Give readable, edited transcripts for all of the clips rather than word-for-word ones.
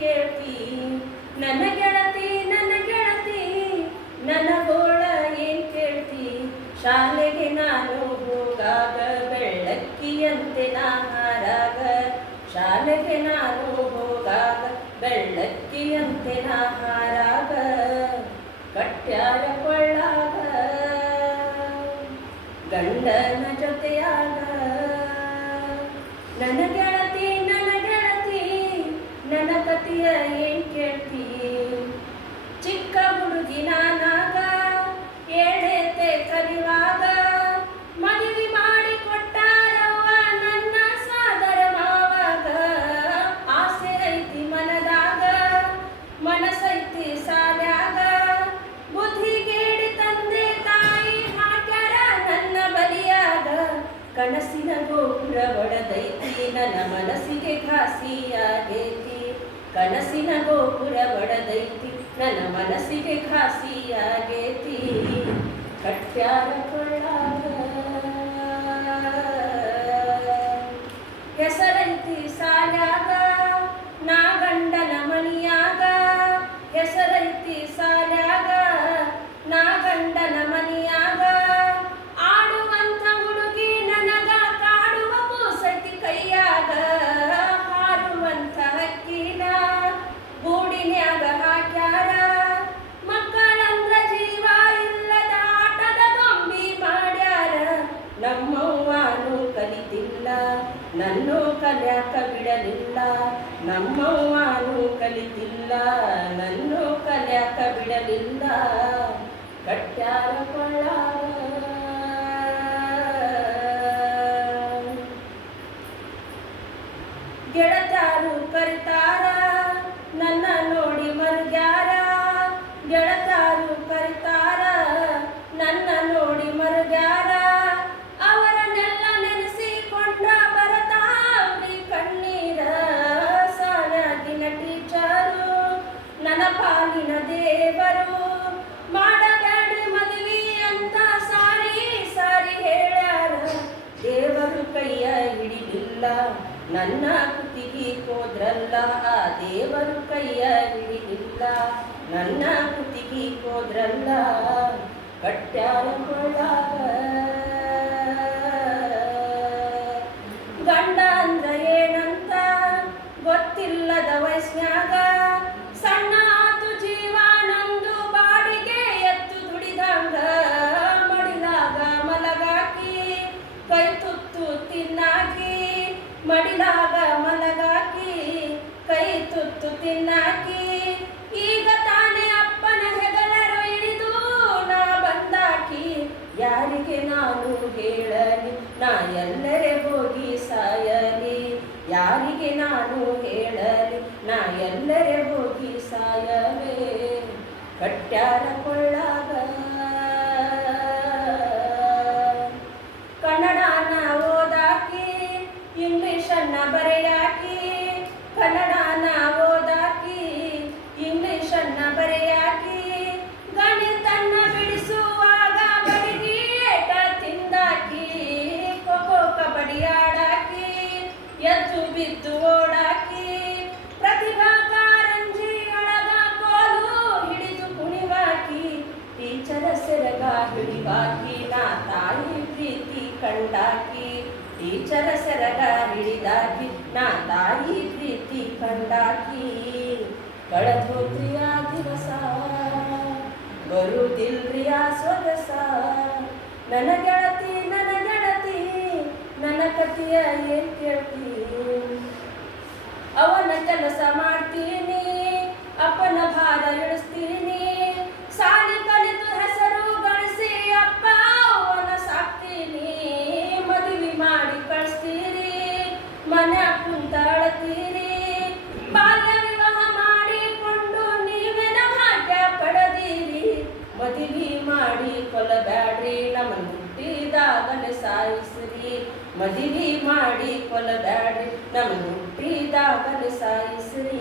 ಕೇಳ್ತಿ ನನ್ನ ಗೆಳತಿ ನನ್ನ ಗೋಳ ಏನ್ ಕೇಳ್ತಿ. ಶಾಲೆಗೆ ನಾನು ಹೋಗಾಗ ಬೆಳ್ಳಕ್ಕಿಯಂತೆ ನಾ ಹಾರಾಗ, ಶಾಲೆಗೆ ನಾನು ಹೋಗಾಗ ಬೆಳ್ಳಕ್ಕಿಯಂತೆ ನಾ ಹಾರಾಗ, ಕಟ್ಯಾರ ಕೊಳ್ಳಾಗ ಗಂಡನ ಜೊತೆಯಾಗ. ನನ್ನ ಗೆಳತಿ ನನ್ನ ಕತಿಯ ಏನ್ ಕೇಳ್ತಿ. ಚಿಕ್ಕ ಹುಡುಗಿ ನಾನಾಗ ಏಳೇತೆ ಕಲಿವಾಗ, ಮದುವೆ ಮಾಡಿ ಕೊಟ್ಟಾರವ್ವ ನನ್ನ ಸಾದರ ಮಾವಾಗ. ಆಸೆ ಐತಿ ಮನದಾಗ ಮನಸೈತಿ ಸಾಲ್ಯಾಗ, ಬುದ್ಧಿಗೇಡಿ ತಂದೆ ತಾಯಿ ಹಾಕ್ಯಾರ ನನ್ನ ಬಲಿಯಾಗ. ಕನಸಿನ ಗೋಪುರ ಒಡೆದೈತಿ ನನ್ನ ಮನಸ್ಸಿಗೆ ಘಾಸಿಯಾಗೈತಿ, ಕನಸಿನ ಗೋಪುರ ಒಡೆದೈತಿ ನನ್ನ ಮನಸ್ಸಿಗೆ ಘಾಸಿಯಾಗೈತಿ, ಕಟ್ಯಾರ ಕೊಳ್ಳಾಗ ಹೆಸರೈತಿ ಸಾಲ್ಯಾಗ ನಾ ಗಂಡನ ಮನಿಯಾಗ. ಹೆಸರೈತಿ ಸಾಲ್ಯಾಗ ನಾ ಗಂಡನ ಮನಿಯಾಗ, ಆಡುವಂತ ಹುಡುಗಿ ನನಗ ಕಾಡುವ ಕೂಸೈತಿ ಕೈಯಾಗ. ಹಾರುವಂತ ಹಕ್ಕಿನ ಗೂಡಿನ್ಯಾಗ ಹಾಕ್ಯಾರ, ಮಕ್ಕಳಂದ್ರ ಜೀವ ಇಲ್ಲದ ಆಟದ ಗೊಂಬಿ ಮಾಡ್ಯಾರ. ನಮ್ಮವ್ವಾನು ಕಲಿತಿಲ್ಲ ನನ್ನೂ ಕಲ್ಯಾಕ ಬಿಡಲಿಲ್ಲ, ನಮ್ಮವ್ವಾನು ಕಲಿತಿಲ್ಲ ನನ್ನೂ ಕಲ್ಯಾಕ ಬಿಡಲಿಲ್ಲ, ಕಟ್ಯಾರ ಕೊಳ್ಳಾಗ ಗೆಳತಾರು ಕರಿತಾರ ನನ್ನ ನೋಡಿ ಮರುಗ್ಯಾರ. ಗೆಳತಾರು ಕರಿತಾರ ನನ್ನ ನೋಡಿ ಮರುಗ್ಯಾರ, ಅವರನ್ನೆಲ್ಲ ನೆನೆಸಿಕೊಂಡ ಬರತಾವ್ರಿ ಕಣ್ಣೀರ. ಸಾಲಾಗಿನ ಟೀಚರು ನನ್ನ ಪಾಲಿನ ದೇವರು, ಮಾಡಬೇಡಿ ಮದುವೆ ಅಂತ ಸಾರಿ ಹೇಳ್ಯಾರ. ದೇವರು ಕೈಯ ಹಿಡಿಲಿಲ್ಲ ನನ್ನ ಕುತ್ತಿಗೆ ಕೋದ್ರಲ್ಲ, ಆ ದೇವರು ಕೈಯ ಹಿಡಿಲಿಲ್ಲ ನನ್ನ ಕುತ್ತಿಗೆ ಕೋದ್ರಲ್ಲ, ಕಟ್ಯಾರ ಕೊಳ್ಳಾಗ. ಗಂಡ ಅಂದ್ರ ಏನಂತ ಗೊತ್ತಿಲ್ಲದ ವಯಸ್ನ್ಯಾಗ, ಸಣ್ಣ ಆತು ಜೀವ ನಮ್ದು ಬಾಡಿಗೆ ಎತ್ತು ದುಡಿದಂಗ. ಮಡಿಲಾಗ ಮಲಗಾಕಿ ಕೈ ತುತ್ತು ತಿನ್ನಾಕಿ, ಮಡಿಲಾಗ ಮಲಗಾಕಿ ಕೈ ತುತ್ತು ತಿನ್ನಾಕಿ. ಈಗ ತಾನೇ ಅಪ್ಪನ ಹೆಗಲರು ಇಳಿದು ನಾ ಬಂದಾಕಿ, ಯಾರಿಗೆ ನಾನು ಹೇಳಲಿ ನಾ ಎಲ್ಲರೆ ಹೋಗಿ ಸಾಯಲಿ. ಯಾರಿಗೆ ನಾನು ಹೇಳಲಿ ನಾ ಎಲ್ಲರೆ ಹೋಗಿ ಸಾಯಲೇ, ಕಟ್ಯಾರ ಕೊಳ್ಳಾಗ. ಕನ್ನಡನ ಓದಾಕಿ ಇಂಗ್ಲಿಷನ್ನ ಬರೆಯಾಕಿ, ಕನ್ನಡನ ಓದಾಕಿ ಇಂಗ್ಲಿಷನ್ನ ಬರೆಯಾಕಿ. ಗಣಿತನ್ನ ಬಿಡಿಸುವಾಗ ಬಡಿಗಿ ಏಟ ತಿಂದಾಕಿ, ಖೋಖೋ ಕಬಡ್ಡಿ ಆಡಾಕಿ ಎದ್ದು ಬಿದ್ದು ಓಡಾಕಿ. ಪ್ರತಿಭಾ ಕಾರಂಜಿ ಒಳಗ ಕೋಲು ಹಿಡಿದು ಕುಣಿವಾಕಿ, ಟೀಚರ ಸೆರಗ ಹಿಡಿವಾಕಿ ನಾ ತಾಯಿ ಪ್ರೀತಿ ಕಂಡಾಕಿ. ಟೀಚರ ಸೆರಗ ಹಿಡಿದಾಕಿ ನಾ ತಾಯಿ ಪ್ರೀತಿ ಕಂಡಾಕಿ, ಕಳೆದೋದ್ರಿಯ ದಿವಸ ಬರುವುದಿಲ್ರಿಯ ಸೊಗಸ. ನನ್ನ ಗೆಳತಿ ನನ್ನ ಕತಿಯ ಏನ್ ಕೇಳ್ತಿ. ಅವನ ಕೆಲಸ ಮಾಡ್ತೀನಿ ಅಪ್ಪನ ಭಾರ ಇಳಿಸ್ತೀನಿ, ಸಾಲಿ ಕಲಿತು ಹೆಸರು ಗಳಿಸಿ ಅಪ್ಪ ಅವನ ಸಾಕ್ತೀನಿ. ಮದುವೆ ಮಾಡಿ ಕಳಿಸ್ತೀರಿ ಮನೆ ಕುಂತ ಅಳತೀರಿ, ಬಾಲ್ಯ ವಿವಾಹ ಮಾಡಿಕೊಂಡು ನೀವೇನ ಭಾಗ್ಯ ಪಡೆದೀರಿ. ಮದುವೆ ಮಾಡಿ ಕೊಲ್ಲಬ್ಯಾಡ್ರಿ ನಮ್ಮನ್ನು ಹುಟ್ಟಿದಾಗಲೇ ಸಾಯಿಸ್ರಿ, ಮದುವೆ ಮಾಡಿ ಕೊಲ್ಲಬ್ಯಾಡ್ರಿ ನಮ್ಮನ್ನು ಹುಟ್ಟಿದಾಗಲೇ ಸಾಯಿಸ್ರಿ,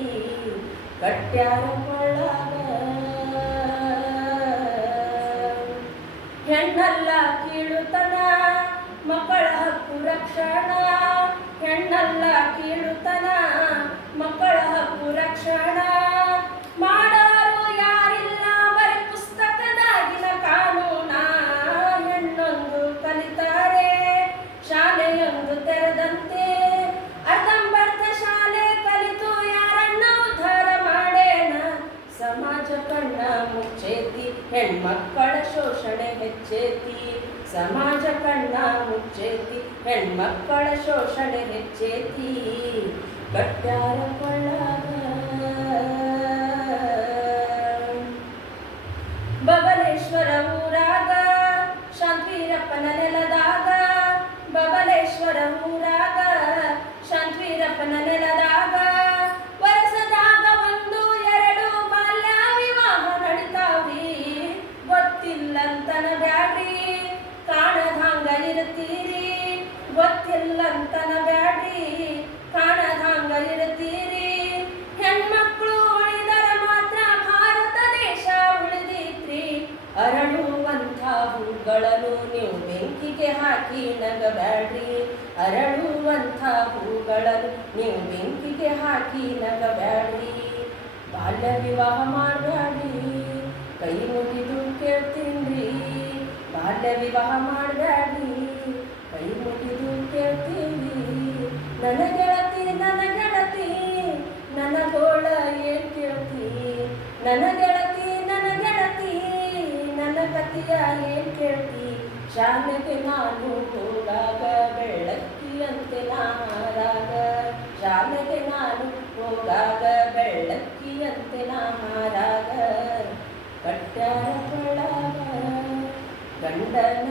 ಕಟ್ಯಾರ ಕೊಳ್ಳಾಗ. ಹೆಣ್ಣಲ್ಲ ಕೀಳುತನ ಮಕ್ಕಳ ಹಕ್ಕು ರಕ್ಷಣಾ, ಹೆಣ್ಣಲ್ಲ ಕೀಳುತನ ಮಕ್ಕಳ ಹಕ್ಕು ರಕ್ಷಣಾ. ಲಕ್ಷಣ ಮಾಡೋರು ಯಾರಿಲ್ಲ ಬರೀ ಪುಸ್ತಕದಾಗಿನ ಕಾನೂನ. ಹೆಣ್ಣೊಂದು ಕಲಿತಾರೆ ಶಾಲೆಯೊಂದು ತೆರೆದಂತೆ, ಅರ್ಧಂಬರ್ಧ ಶಾಲೆ ಕಲಿತು ಯಾರನ್ನ ಉದ್ಧಾರ ಮಾಡೇನ. ಸಮಾಜ ಕಣ್ಣ ಮುಚ್ಚೇತಿ ಹೆಣ್ಮಕ್ಕಳ ಶೋಷಣೆ ಹೆಚ್ಚೇತಿ. ಸಮಾಜ ಕಣ್ಣ ಮುಚ್ಚೇತಿ ಹೆಣ್ಮಕ್ಕಳ ಶೋಷಣೆ ಹೆಚ್ಚೇತಿ. ಕಟ್ಯಾರ ಕೊಳ್ಳಾಗ ಬಬಲೇಶ್ವರ ಊರಾಗ ಶಾಂತವೀರಪ್ಪನ ನೆಲದಾಗ, ಬಬಲೇಶ್ವರ ಊರಾಗ ಶಾಂತವೀರಪ್ಪನ ನೆಲದಾಗ ವರ್ಷದಾಗ 1-2 ಬಾಲ್ಯ ವಿವಾಹ ನಡಿತಾವ್ರಿ. ಗೊತ್ತಿಲ್ಲಂತನ ಬ್ಯಾಡ್ರಿ ಕಾಣದಂಗ ಇರ್ತೀರಿ, ಗೊತ್ತಿಲ್ಲಂತನ ಬ್ಯಾಡ್ರಿ ಕಾಣದಂಗ ಇರ್ತೀರಿ. ಹೆಣ್ಮಕ್ಳು ಉಳಿದರ ಮಾತ್ರ ಭಾರತ ದೇಶ ಉಳಿದೀತ್ರಿ. ಅರಳುವಂಥ ಹೂಗಳನ್ನು ನೀವು ಬೆಂಕಿಗೆ ಹಾಕಿ ನಗಬ್ಯಾಡ್ರಿ. ಅರಳುವಂಥ ಹೂಗಳನ್ನು ನೀವು ಬೆಂಕಿಗೆ ಹಾಕಿ ನಗಬ್ಯಾಡ್ರಿ. ಬಾಲ್ಯ ವಿವಾಹ ಮಾಡಬ್ಯಾಡ್ರಿ, ಕೈ ಮುಗಿದು ಕೇಳ್ತೀನ್ರಿ. ಬಾಲ್ಯ ವಿವಾಹ ಮಾಡಬ್ಯಾಡ್ರಿ, ಕೈ ಮುಗಿದು ಕೇಳ್ತೀನಿ. ನನ್ನ ಗೆಳತಿ ನನ್ನ ಗೆಳತಿ ನನ್ನ ಗೋಳ ಏನ್ ಕೇಳ್ತಿ. ನನ್ನ ಗೆಳತಿ ನನ್ನ ಗೆಳತಿ ನನ್ನ ಕತಿಯ ಏನ್ ಕೇಳ್ತಿ. ಶಾಲೆಗೆ ನಾನು ಹೋಗಾಗ ಬೆಳ್ಳಕ್ಕಿಯಂತೆ ನಾರಾಗ, ಶಾಲೆಗೆ ನಾನು ಹೋಗಾಗ ಬೆಳ್ಳಕ್ಕಿಯಂತೆ ನಾರಾಗ. ಕಟ್ಯಾರ ಕೊಳ್ಳಾಗ ಗಂಡನ